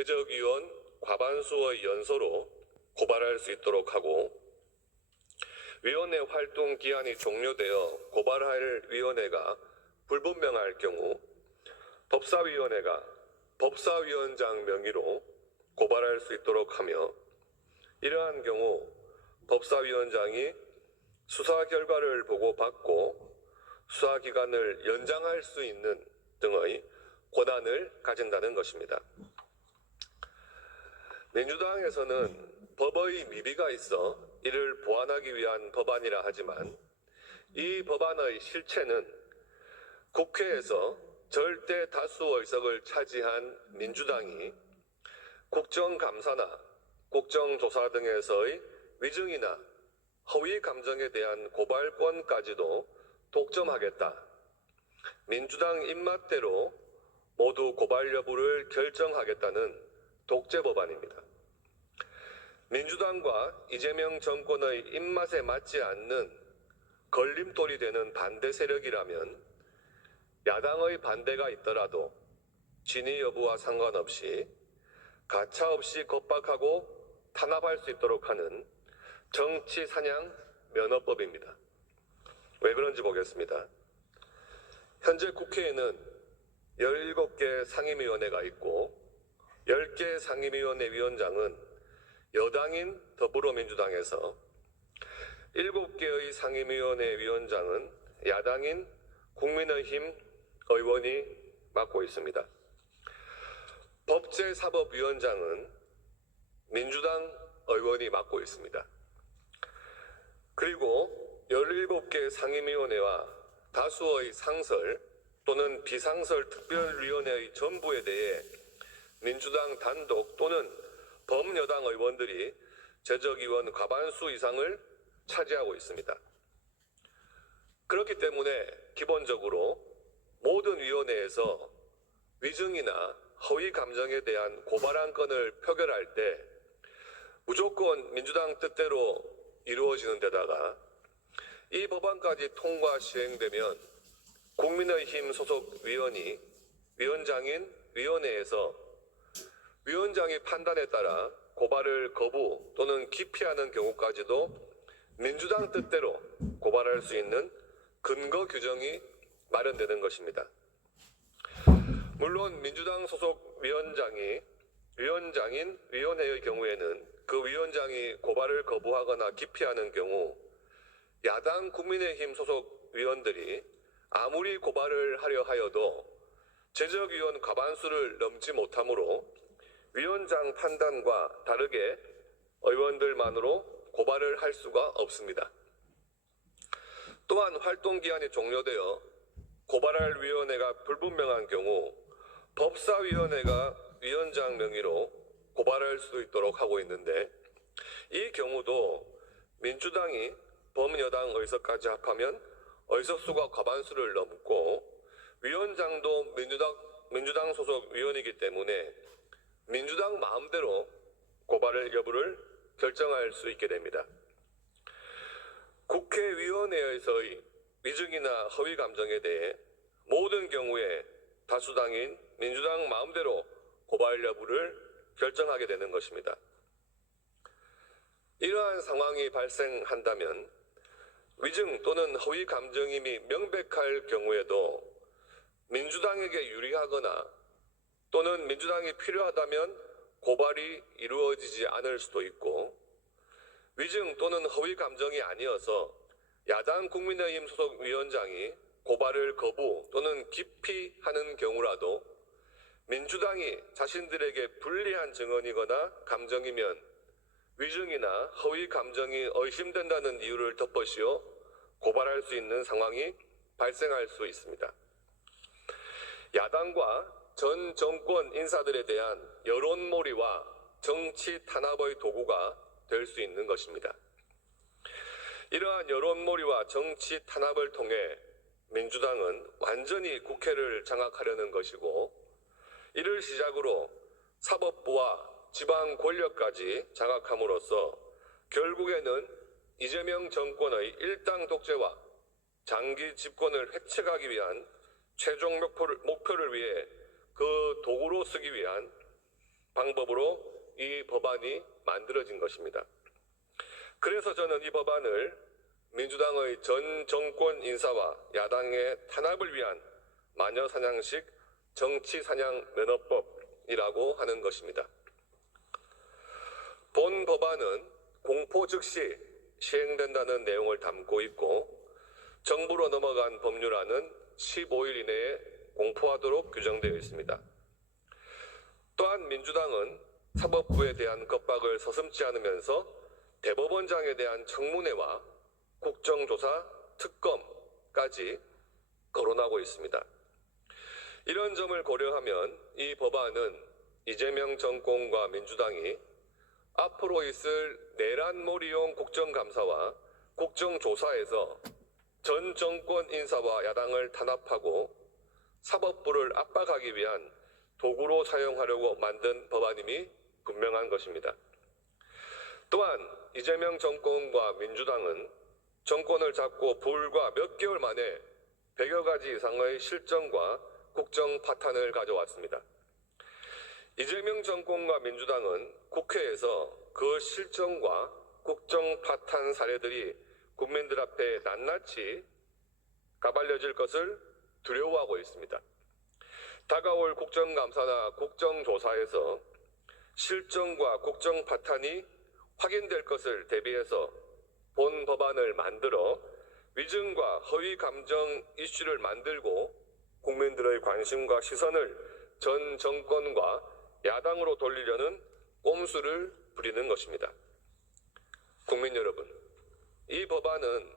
제적위원 과반수의 연서로 고발할 수 있도록 하고, 위원회 활동 기한이 종료되어 고발할 위원회가 불분명할 경우 법사위원회가 법사위원장 명의로 고발할 수 있도록 하며, 이러한 경우 법사위원장이 수사 결과를 보고받고 수사 기간을 연장할 수 있는 등의 권한을 가진다는 것입니다. 민주당에서는 법의 미비가 있어 이를 보완하기 위한 법안이라 하지만, 이 법안의 실체는 국회에서 절대 다수 의석을 차지한 민주당이 국정감사나 국정조사 등에서의 위증이나 허위 감정에 대한 고발권까지도 독점하겠다, 민주당 입맛대로 모두 고발 여부를 결정하겠다는 독재 법안입니다. 민주당과 이재명 정권의 입맛에 맞지 않는 걸림돌이 되는 반대 세력이라면 야당의 반대가 있더라도 진위 여부와 상관없이 가차없이 겁박하고 탄압할 수 있도록 하는 정치 사냥 면허법입니다. 왜 그런지 보겠습니다. 현재 국회에는 17개 상임위원회가 있고 10개 상임위원회 위원장은 여당인 더불어민주당에서, 7개의 상임위원회 위원장은 야당인 국민의힘 의원이 맡고 있습니다. 법제사법위원장은 민주당 의원이 맡고 있습니다. 그리고 17개 상임위원회와 다수의 상설 또는 비상설 특별위원회의 전부에 대해 민주당 단독 또는 범여당 의원들이 제적위원 과반수 이상을 차지하고 있습니다. 그렇기 때문에 기본적으로 모든 위원회에서 위증이나 허위 감정에 대한 고발안 건을 표결할 때 무조건 민주당 뜻대로 이루어지는 데다가, 이 법안까지 통과 시행되면 국민의힘 소속 위원장인 위원회에서 위원장이 판단에 따라 고발을 거부 또는 기피하는 경우까지도 민주당 뜻대로 고발할 수 있는 근거 규정이 마련되는 것입니다. 물론 민주당 소속 위원장인 위원회의 경우에는 그 위원장이 고발을 거부하거나 기피하는 경우 야당 국민의힘 소속 위원들이 아무리 고발을 하려 하여도 제적위원 과반수를 넘지 못하므로 위원장 판단과 다르게 의원들만으로 고발을 할 수가 없습니다. 또한 활동기한이 종료되어 고발할 위원회가 불분명한 경우 법사위원회가 위원장 명의로 고발할 수 있도록 하고 있는데, 이 경우도 민주당이 범여당 의석까지 합하면 의석수가 과반수를 넘고 위원장도 민주당 소속 위원이기 때문에 민주당 마음대로 고발의 여부를 결정할 수 있게 됩니다. 국회위원회에서의 위증이나 허위 감정에 대해 모든 경우에 다수당인 민주당 마음대로 고발 여부를 결정하게 되는 것입니다. 이러한 상황이 발생한다면 위증 또는 허위 감정임이 명백할 경우에도 민주당에게 유리하거나 또는 민주당이 필요하다면 고발이 이루어지지 않을 수도 있고, 위증 또는 허위 감정이 아니어서 야당 국민의힘 소속 위원장이 고발을 거부 또는 기피하는 경우라도 민주당이 자신들에게 불리한 증언이거나 감정이면 위증이나 허위 감정이 의심된다는 이유를 덮어씌워 고발할 수 있는 상황이 발생할 수 있습니다. 야당과 전 정권 인사들에 대한 여론몰이와 정치 탄압의 도구가 될 수 있는 것입니다. 이러한 여론몰이와 정치 탄압을 통해 민주당은 완전히 국회를 장악하려는 것이고, 이를 시작으로 사법부와 지방 권력까지 장악함으로써 결국에는 이재명 정권의 일당 독재와 장기 집권을 획책하기 위한 최종 목표를 위해 그 도구로 쓰기 위한 방법으로 이 법안이 만들어진 것입니다. 그래서 저는 이 법안을 민주당의 전 정권 인사와 야당의 탄압을 위한 마녀사냥식 정치사냥면허법이라고 하는 것입니다. 본 법안은 공포 즉시 시행된다는 내용을 담고 있고 정부로 넘어간 법률안은 15일 이내에 공포하도록 규정되어 있습니다. 또한 민주당은 사법부에 대한 겁박을 서슴지 않으면서 대법원장에 대한 청문회와 국정조사, 특검까지 거론하고 있습니다. 이런 점을 고려하면 이 법안은 이재명 정권과 민주당이 앞으로 있을 내란몰이용 국정감사와 국정조사에서 전 정권 인사와 야당을 탄압하고 사법부를 압박하기 위한 도구로 사용하려고 만든 법안임이 분명한 것입니다. 또한 이재명 정권과 민주당은 정권을 잡고 불과 몇 개월 만에 100여 가지 이상의 실정과 국정 파탄을 가져왔습니다. 이재명 정권과 민주당은 국회에서 그 실정과 국정 파탄 사례들이 국민들 앞에 낱낱이 가발려질 것을 두려워하고 있습니다. 다가올 국정감사나 국정조사에서 실정과 국정 파탄이 확인될 것을 대비해서 본 법안을 만들어 위증과 허위 감정 이슈를 만들고 국민들의 관심과 시선을 전 정권과 야당으로 돌리려는 꼼수를 부리는 것입니다. 국민 여러분, 이 법안은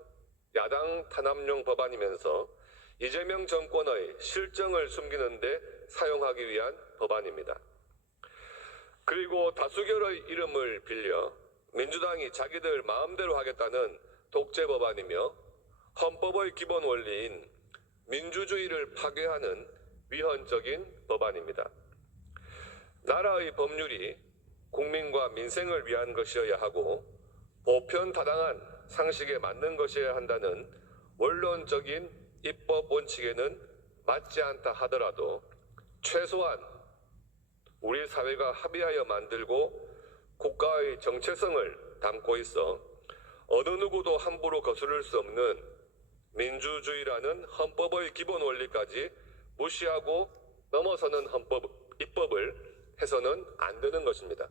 야당 탄압용 법안이면서 이재명 정권의 실정을 숨기는 데 사용하기 위한 법안입니다. 그리고 다수결의 이름을 빌려 민주당이 자기들 마음대로 하겠다는 독재 법안이며 헌법의 기본 원리인 민주주의를 파괴하는 위헌적인 법안입니다. 나라의 법률이 국민과 민생을 위한 것이어야 하고 보편타당한 상식에 맞는 것이어야 한다는 원론적인 입법 원칙에는 맞지 않다 하더라도 최소한 우리 사회가 합의하여 만들고 국가의 정체성을 담고 있어 어느 누구도 함부로 거스를 수 없는 민주주의라는 헌법의 기본 원리까지 무시하고 넘어서는 입법을 해서는 안 되는 것입니다.